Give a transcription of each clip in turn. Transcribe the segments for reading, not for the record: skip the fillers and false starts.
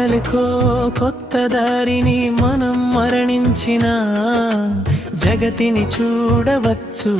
కలకో కొత్త దారిని మనం మరణించిన జగతిని చూడవచ్చు.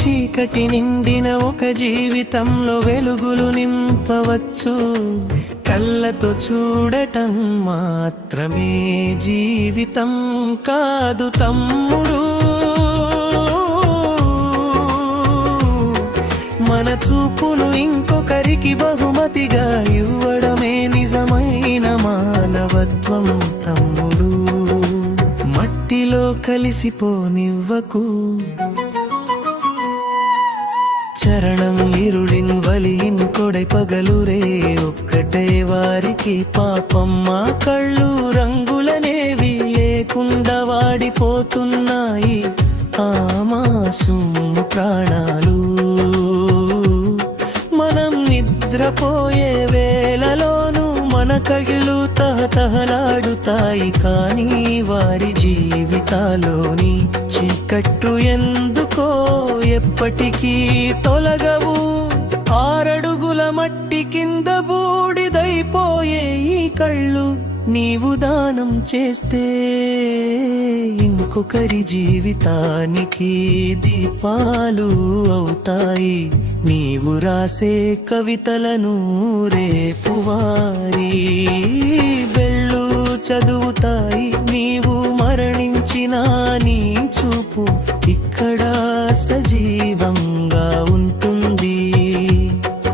చీకటి నిండిన ఒక జీవితంలో వెలుగులు నింపవచ్చు. కళ్ళతో చూడటం మాత్రమే జీవితం కాదు తమ్ముడు. మన చూపును ఇంకొకరికి బహుమతిగా ఇవ్వడమే నిజమైన మానవత్వం తమ్ముడు. మట్టిలో కలిసిపోనివ్వకు. చరణం ఇరుళిన్ వలియిన్ కొడై పగలురే ఒక్కటే వారికి పాపం. మా కళ్ళు రంగులనేవి లేకుండా వాడిపోతున్నాయి. ఆ మాసూమ్ ప్రాణాలు మనం నిద్రపోయే వేళలోనూ మన కళ్ళు తహతహలాడుతాయి. కానీ వారి జీవితాలోని చీకట్లు ఎందుకో ఎప్పటికీ తొలగవు. 6 అడుగుల మట్టి కింద బూడిదైపోయే ఈ కళ్ళు నీవు దానం చేస్తే ఇంకొకరి జీవితానికి దీపాలు అవుతాయి. నీవు రాసే కవితలను రేపు వారి వెళ్ళు చదువుతాయి. నీవు మరణించిన నీ చూపు ఇక్కడ సజీవంగా ఉంటుంది.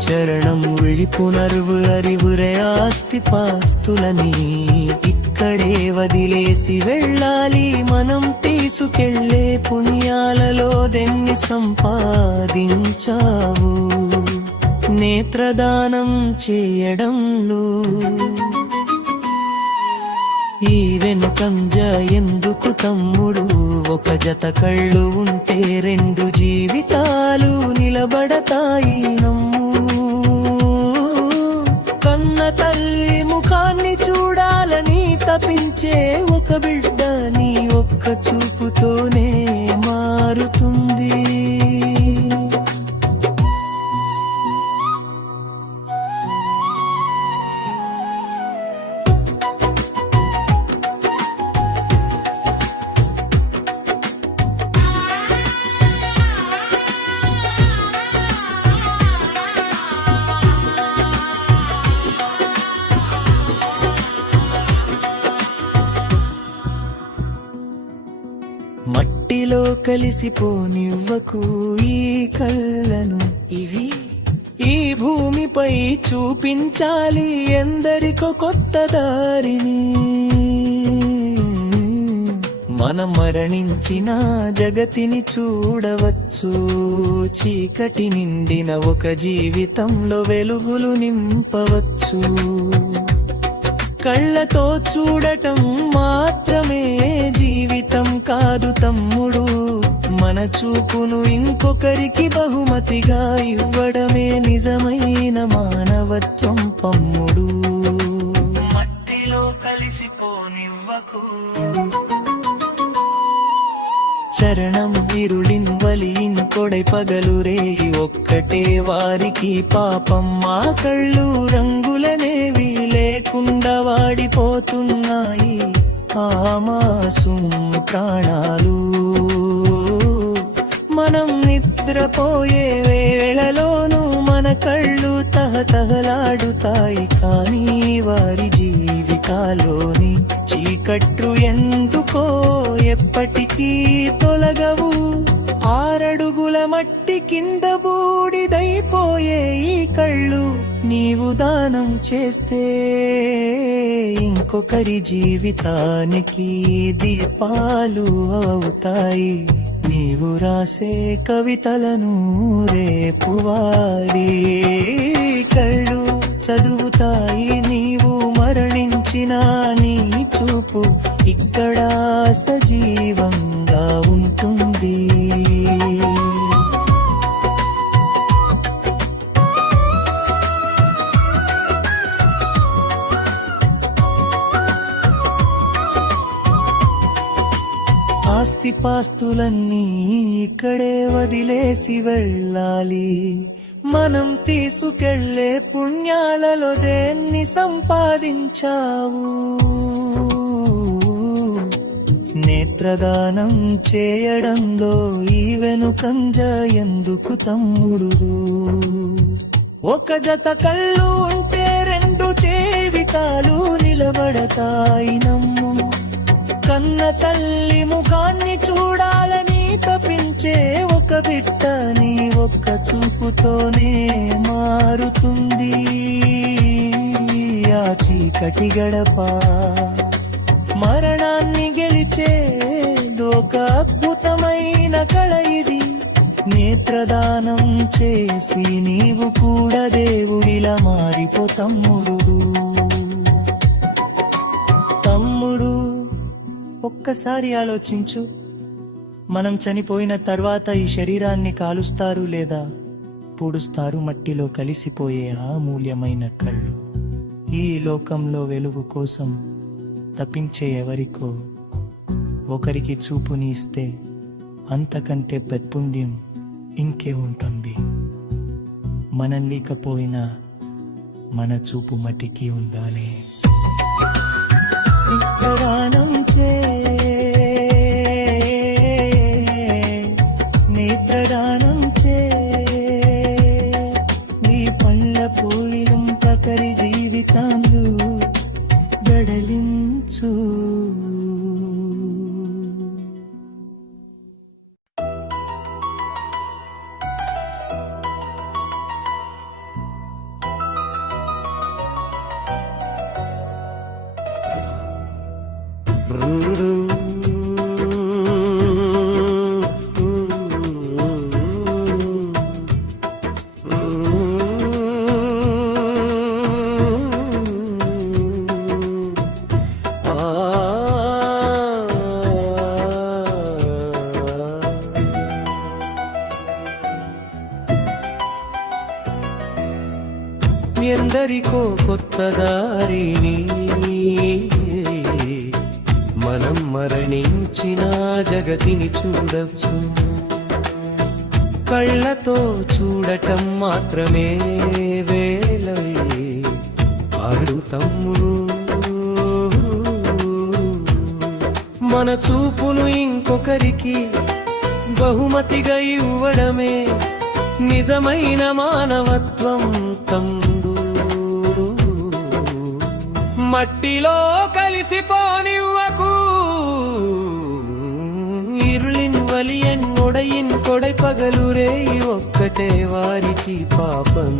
చరణం విழிపునర్వు అరివురే ఆస్తి పాస్తులని ఇక్కడే వదిలేసి వెళ్ళాలి. మనం తీసుకెళ్లే పుణ్యాలలో దెన్ని సంపాదించావు నేత్రదానం చేయడంలో. ఈ వెనుకంజ ఎందుకు తమ్ముడు? ఒక జత కళ్ళు ఉంటే 2 జీవితాలు నిలబడతాయి నమ్ము. కన్న తల్లి ముఖాన్ని చూడాలని తపించే ఒక బిడ్డ నీ ఒక్క చూపుతోనే మారుతుంది. మట్టిలో కలిసిపోనివ్వకు ఈ కళ్ళను. ఇవి ఈ భూమిపై చూపించాలి ఎందరికో కొత్త దారిని. మనం మరణించిన జగతిని చూడవచ్చు. చీకటి నిండిన ఒక జీవితంలో వెలుగులు నింపవచ్చు. కళ్ళతో చూడటం మాత్రమే జీవితం కాదు తమ్ముడు. మన చూపును ఇంకొకరికి బహుమతిగా ఇవ్వడమే నిజమైన మానవత్వం పమ్ముడు. మట్టిలో కలిసిపోనివ్వకు. చరణం ఇరుళిన్ వలియిన్ కొడై పగలురే ఒక్కటే వారికి పాపం. మా కళ్ళు రంగులనేవి లేకుండా వాడిపోతున్నాయి. ఆ మాసూమ్ ప్రాణాలు మనం నిద్రపోయే వేళలోనూ మన కళ్ళు తహతహలాడుతాయి. కానీ వారి జీవితాలోని చీకట్లు ఎందుకో ఎప్పటికీ తొలగవు. 6 అడుగుల మట్టి కింద బూడిదైపోయే ఈ కళ్ళు నీవు దానం చేస్తే ఇంకొకరి జీవితానికి దీపాలు అవుతాయి. నీవు రాసే కవితలను రేపు వారి కళ్ళు చదువుతాయి. నీవు మరణించిన నీ చూపు ఇక్కడ సజీవంగా ఉంటుంది. ఆస్తిపాస్తులన్నీ ఇక్కడే వదిలేసి వెళ్ళాలి. మనం తీసుకెళ్లే పుణ్యాలలో దేన్ని సంపాదించావు? నేత్రదానం చేయడంలో ఈ వెనుకంజ ఎందుకు తమ్ముడు? ఒక జత కళ్ళు ఉంటే రెండు జీవితాలు నిలబడతాయి నమ్ము. కన్న తల్లి ముఖాన్ని చూడాలని తపించే ఒక బిడ్డ నీ ఒక్క చూపుతోనే మారుతుంది. ఆ చీకటి గడప మరణాన్ని గెలిచేదొక అద్భుతమైన కళ ఇది. నేత్రదానం చేసి నీవు కూడా దేవుడిలా మారిపో తమ్ముడు. తమ్ముడు, ఒక్కసారి ఆలోచించు. మనం చనిపోయిన తర్వాత ఈ శరీరాన్ని కాలుస్తారు లేదా పూడుస్తారు. మట్టిలో కలిసిపోయే అమూల్యమైన కళ్ళు ఈ లోకంలో వెలుగు కోసం తప్పించే ఎవరికో ఒకరికి చూపుని ఇస్తే అంతకంటే పెద్పుణ్యం ఇంకే ఉంటుంది. మనం లేకపోయినా మన చూపు మట్టికి ఉండాలి. ప్రదానం చే నీ ప్రదానం చే నీ పళ్ళ పూలిలం ప్రకరి జీవితాలు వెడలించు. ఎందరికో కొత్త దారిని మనం మరణించిన జగతిని చూడవచ్చు. కళ్ళతో చూడటం మాత్రమే వేలై ఆడు తమ్ముడు. మన చూపును ఇంకొకరికి బహుమతిగా ఇవ్వడమే నిజమైన మానవత్వం తమ్ముడు. మట్టిలో కలిసిపోనివ్వకు. ഇരുളിൻ വലിയൻ ഒടയിൻ കൊടൈപ്പകലുരേ ఒక్కటే వారికి పాపం.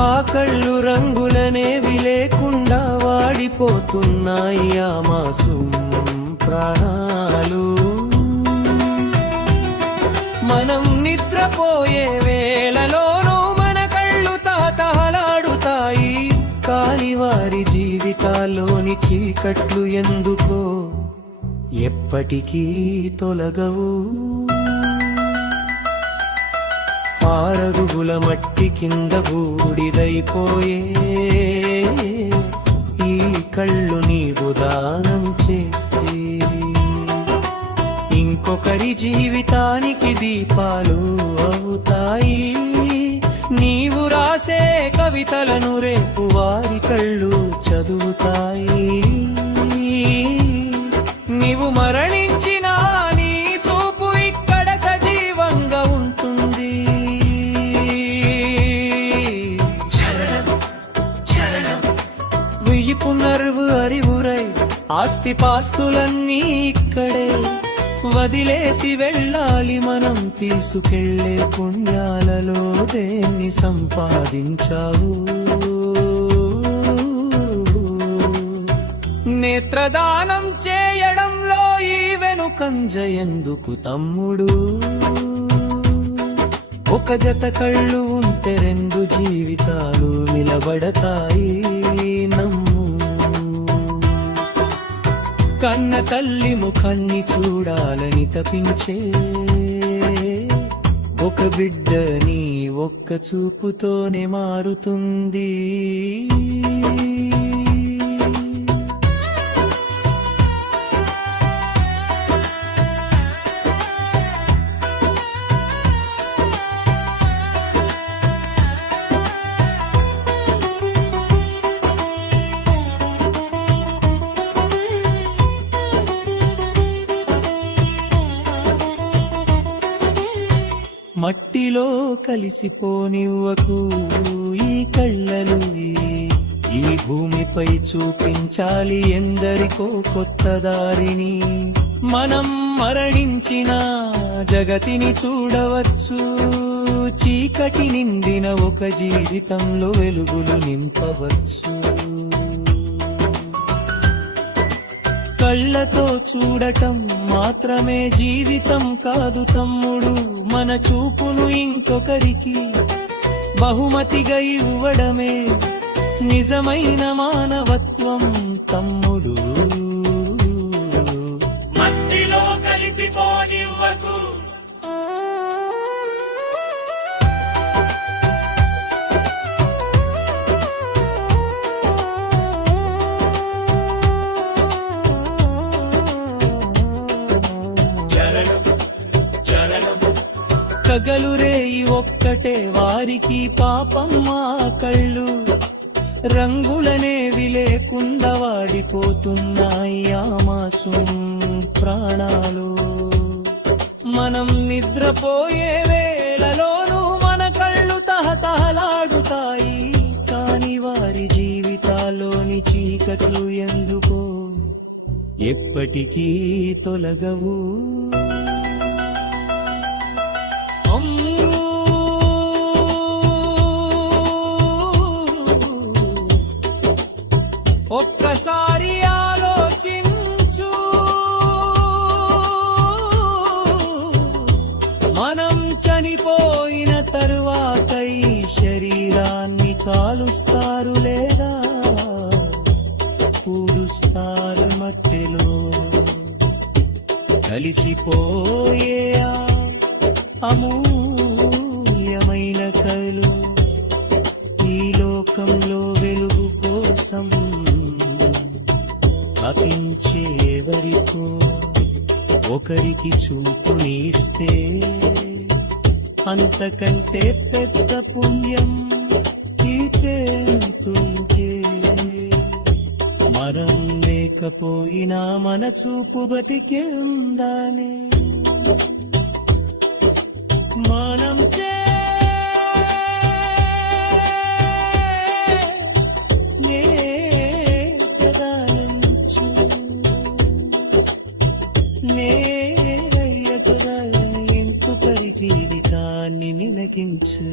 ఆ కళ్ళు రంగులనేవి లేకుండా వాడిపోతున్నాయి ఆ మాసూం ప్రాణాలు. మనం నిద్రపోయే వేళలోనూ మన కళ్ళు తాతహలాడుతాయి. కాని వారి జీవితాల్లోని చీకట్లు ఎందుకో ఎప్పటికీ తొలగవు. ఆరడుగుల మట్టి కింద బూడిదైపోయే ఈ కళ్ళు నీవు దానం చేస్తే ఇంకొకరి జీవితానికి దీపాలు అవుతాయి. నీవు రాసే కవితలను రేపు వారి కళ్ళు చదువుతాయి. నీవు మరణించినా నీ చూపు ఇక్కడ సజీవంగా ఉంటుంది. వెయ్యి పునర్వు అరివురై ఆస్తిపాస్తులన్నీ ఇక్కడే వదిలేసి వెళ్ళాలి. మనం తీసుకెళ్లే పుణ్యాలలో దేన్ని సంపాదించావు? నేత్రదానం చేయడంలో ఈ వెనుకంజ ఎందుకు తమ్ముడు? ఒక జత కళ్ళు ఉంటే రెండు జీవితాలు నిలబడతాయి నమ్ము. కన్న తల్లి ముఖాన్ని చూడాలని తపించే ఒక బిడ్డ నీ ఒక్క చూపుతోనే మారుతుంది. మట్టిలో కలిసిపోనివ్వకు ఈ కళ్ళను ఈ భూమిపై చూపించాలి ఎందరికో కొత్త దారిని. మనం మరణించిన జగతిని చూడవచ్చు, చీకటి నిండిన ఒక జీవితంలో వెలుగులు నింపవచ్చు. కళ్ళతో చూడటం మాత్రమే జీవితం కాదు తమ్ముడు, మన చూపును ఇంకొకరికి బహుమతిగా ఇవ్వడమే నిజమైన మానవత్వం తమ్ముడు. మట్టిలో కలిసిపోనివ్వకు కగలు రేయి ఒక్కటే వారికి పాపం మా కళ్ళు, రంగులనేవి లేకుండా వాడిపోతున్నాయి ఆమాసం ప్రాణాలు. మనం నిద్రపోయే వేళలోనూ మన కళ్ళు తహతహలాడుతాయి, కాని వారి జీవితాల్లోని చీకట్లు ఎందుకో ఎప్పటికీ తొలగవు. ఒక్కసారి ఆలోచించు, మనం చనిపోయిన తరువాత ఈ శరీరాన్ని కాలుస్తారు లేదా పూడుస్తారు మట్టిలో. కలిసిపోయే అమూల్యమైన కలు ఈ లోకంలో వెలుగు కోసం తపించేవరితో ఒకరికి చూపునిస్తే అంతకంటే పెద్ద పుణ్యం తీరుతుంటే. మనం లేకపోయినా మన చూపు బతికే ఉందానే మనం ఎంకు పరి జీవితాన్ని నినగించు.